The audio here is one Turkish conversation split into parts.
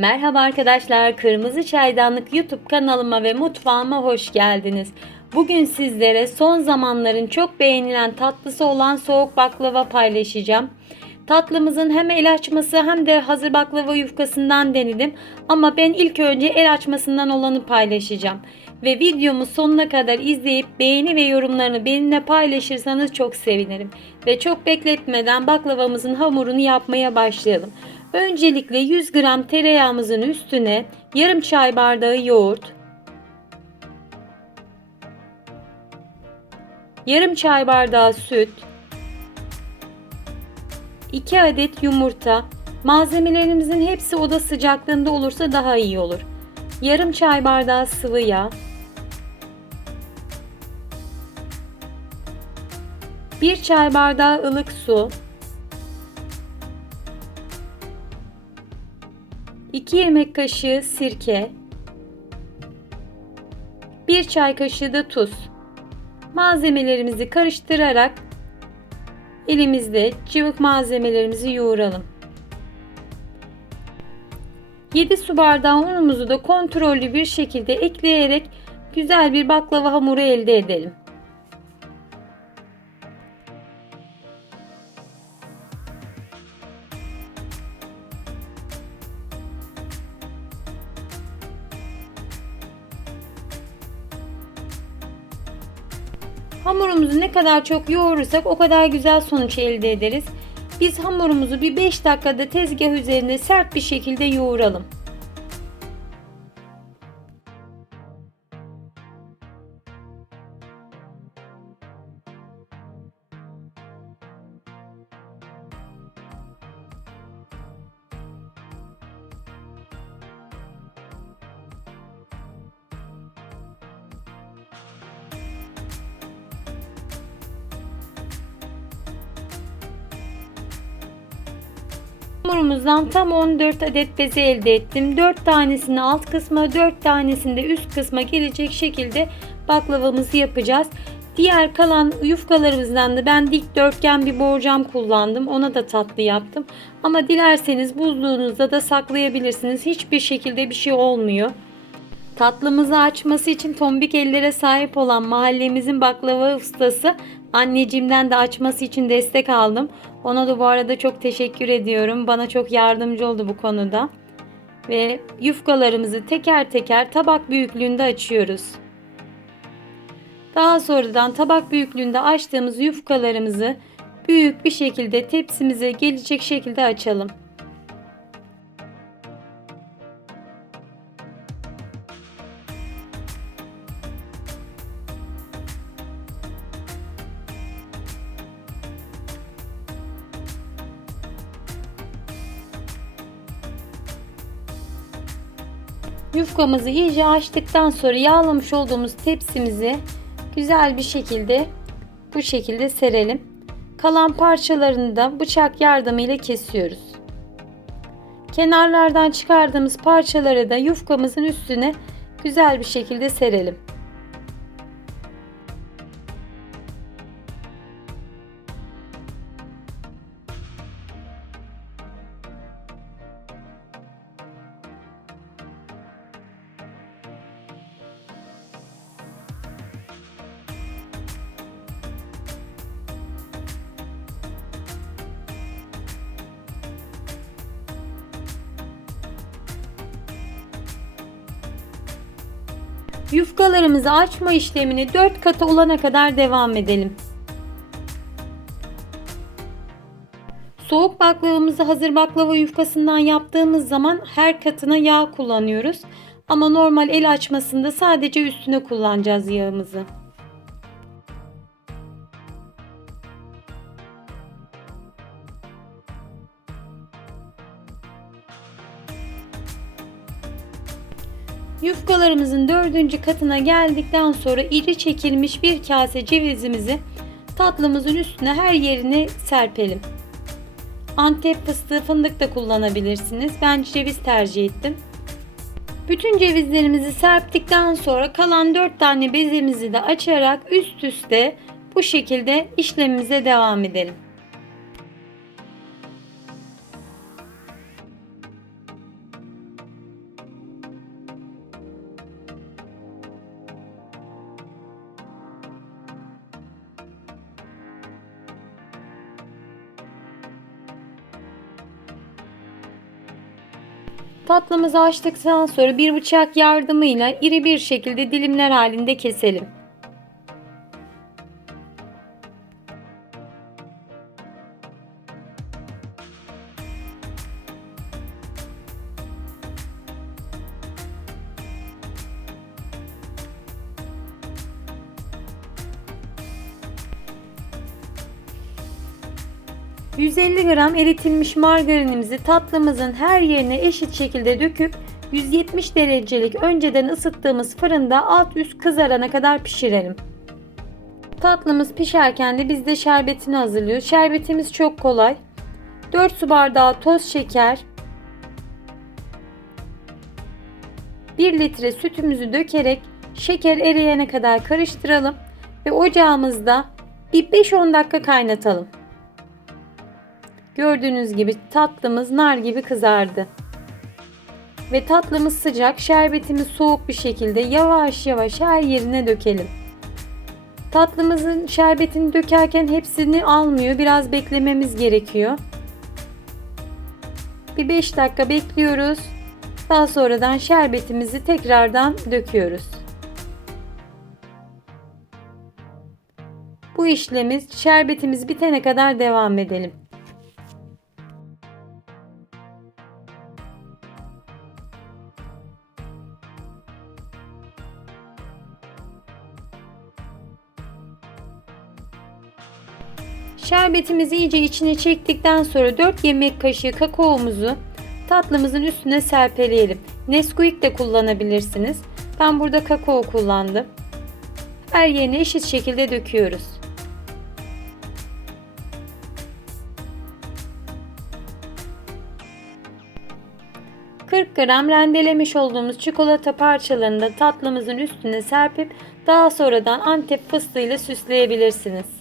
Merhaba arkadaşlar, Kırmızı Çaydanlık YouTube kanalıma ve mutfağıma hoş geldiniz. Bugün sizlere son zamanların çok beğenilen tatlısı olan soğuk baklava paylaşacağım. Tatlımızın hem el açması hem de hazır baklava yufkasından denedim ama ben ilk önce el açmasından olanı paylaşacağım. Ve videomu sonuna kadar izleyip beğeni ve yorumlarını benimle paylaşırsanız çok sevinirim. Ve çok bekletmeden baklavamızın hamurunu yapmaya başlayalım. Öncelikle 100 gram tereyağımızın üstüne yarım çay bardağı yoğurt, yarım çay bardağı süt, 2 adet yumurta, malzemelerimizin hepsi oda sıcaklığında olursa daha iyi olur. Yarım çay bardağı sıvı yağ, 1 çay bardağı ılık su, 2 yemek kaşığı sirke, 1 çay kaşığı da tuz. Malzemelerimizi karıştırarak elimizde cıvık malzemelerimizi yoğuralım. 7 su bardağı unumuzu da kontrollü bir şekilde ekleyerek güzel bir baklava hamuru elde edelim. Hamurumuzu ne kadar çok yoğurursak o kadar güzel sonuç elde ederiz. Biz hamurumuzu bir 5 dakikada tezgah üzerinde sert bir şekilde yoğuralım. Hamurumuzdan tam 14 adet beze elde ettim. 4 tanesini alt kısma, 4 tanesini de üst kısma gelecek şekilde baklavamızı yapacağız. Diğer kalan yufkalarımızdan da ben dikdörtgen bir borcam kullandım. Ona da tatlı yaptım. Ama dilerseniz buzluğunuzda da saklayabilirsiniz. Hiçbir şekilde bir şey olmuyor. Tatlımızı açması için tombik ellere sahip olan mahallemizin baklava ustası anneciğimden de açması için destek aldım. Ona da bu arada çok teşekkür ediyorum. Bana çok yardımcı oldu bu konuda. Ve yufkalarımızı teker teker tabak büyüklüğünde açıyoruz. Daha sonradan tabak büyüklüğünde açtığımız yufkalarımızı büyük bir şekilde tepsimize gelecek şekilde açalım. Yufkamızı iyice açtıktan sonra yağlamış olduğumuz tepsimizi güzel bir şekilde bu şekilde serelim. Kalan parçalarını da bıçak yardımıyla kesiyoruz. Kenarlardan çıkardığımız parçaları da yufkamızın üstüne güzel bir şekilde serelim. Yufkalarımızı açma işlemini 4 katı olana kadar devam edelim. Soğuk baklavamızı hazır baklava yufkasından yaptığımız zaman her katına yağ kullanıyoruz. Ama normal el açmasında sadece üstüne kullanacağız yağımızı. Yufkalarımızın dördüncü katına geldikten sonra iri çekilmiş bir kase cevizimizi tatlımızın üstüne her yerine serpelim. Antep fıstığı fındık da kullanabilirsiniz. Ben ceviz tercih ettim. Bütün cevizlerimizi serptikten sonra kalan 4 tane bezemizi de açarak üst üste bu şekilde işlemimize devam edelim. Tatlımızı açtıktan sonra bir bıçak yardımıyla iri bir şekilde dilimler halinde keselim. ...150 gram eritilmiş margarinimizi tatlımızın her yerine eşit şekilde döküp 170 derecelik önceden ısıttığımız fırında alt üst kızarana kadar pişirelim. Tatlımız pişerken de biz de şerbetini hazırlıyoruz. Şerbetimiz çok kolay. 4 su bardağı toz şeker, 1 litre sütümüzü dökerek şeker eriyene kadar karıştıralım ve ocağımızda bir 5-10 dakika kaynatalım. Gördüğünüz gibi tatlımız nar gibi kızardı. Ve tatlımız sıcak, şerbetimiz soğuk bir şekilde yavaş yavaş her yerine dökelim. Tatlımızın şerbetini dökerken hepsini almıyor. Biraz beklememiz gerekiyor. Bir 5 dakika bekliyoruz. Daha sonradan şerbetimizi tekrardan döküyoruz. Bu işlemi şerbetimiz bitene kadar devam edelim. Şerbetimizi iyice içine çektikten sonra 4 yemek kaşığı kakaomuzu tatlımızın üstüne serpeleyelim. Nesquik de kullanabilirsiniz. Ben burada kakao kullandım. Her yerine eşit şekilde döküyoruz. ...40 gram rendelemiş olduğumuz çikolata parçalarını da tatlımızın üstüne serpip... ...daha sonradan antep fıstığıyla süsleyebilirsiniz.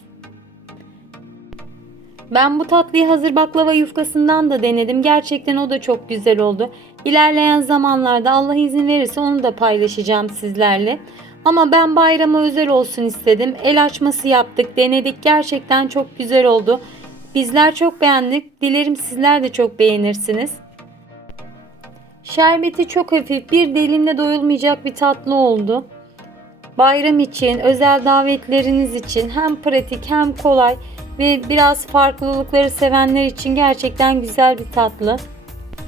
Ben bu tatlıyı hazır baklava yufkasından da denedim. Gerçekten o da çok güzel oldu. İlerleyen zamanlarda Allah izin verirse onu da paylaşacağım sizlerle. Ama ben bayrama özel olsun istedim. El açması yaptık, denedik. Gerçekten çok güzel oldu. Bizler çok beğendik. Dilerim sizler de çok beğenirsiniz. Şerbeti çok hafif, bir dilimle doyulmayacak bir tatlı oldu. Bayram için, özel davetleriniz için hem pratik hem kolay ve biraz farklılıkları sevenler için gerçekten güzel bir tatlı.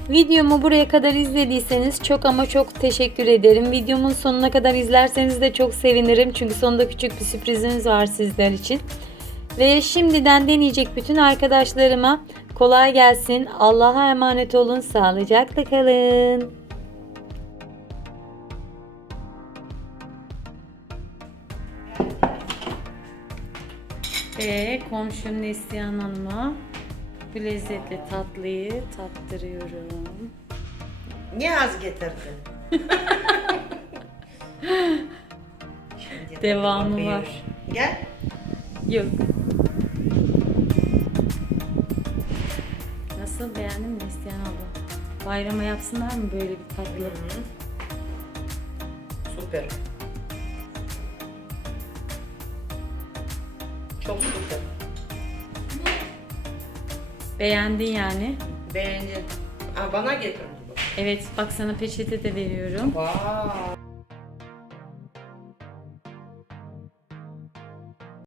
Videomu buraya kadar izlediyseniz çok ama çok teşekkür ederim. Videomun sonuna kadar izlerseniz de çok sevinirim. Çünkü sonunda küçük bir sürprizimiz var sizler için. Ve şimdiden deneyecek bütün arkadaşlarıma kolay gelsin. Allah'a emanet olun. Sağlıcakla kalın. Ve komşum Neslihan Hanım'a bu lezzetli tatlıyı tattırıyorum. Niye az getirdin? Şimdi Devamı var. Gel. Yok. Nasıl beğendin mi Neslihan abla? Bayrama yapsınlar mı böyle bir tatlı? Süper. Çok süper. Beğendin yani. Beğendin. Aa, bana getirdin bu. Evet bak sana peçete de veriyorum. Vay.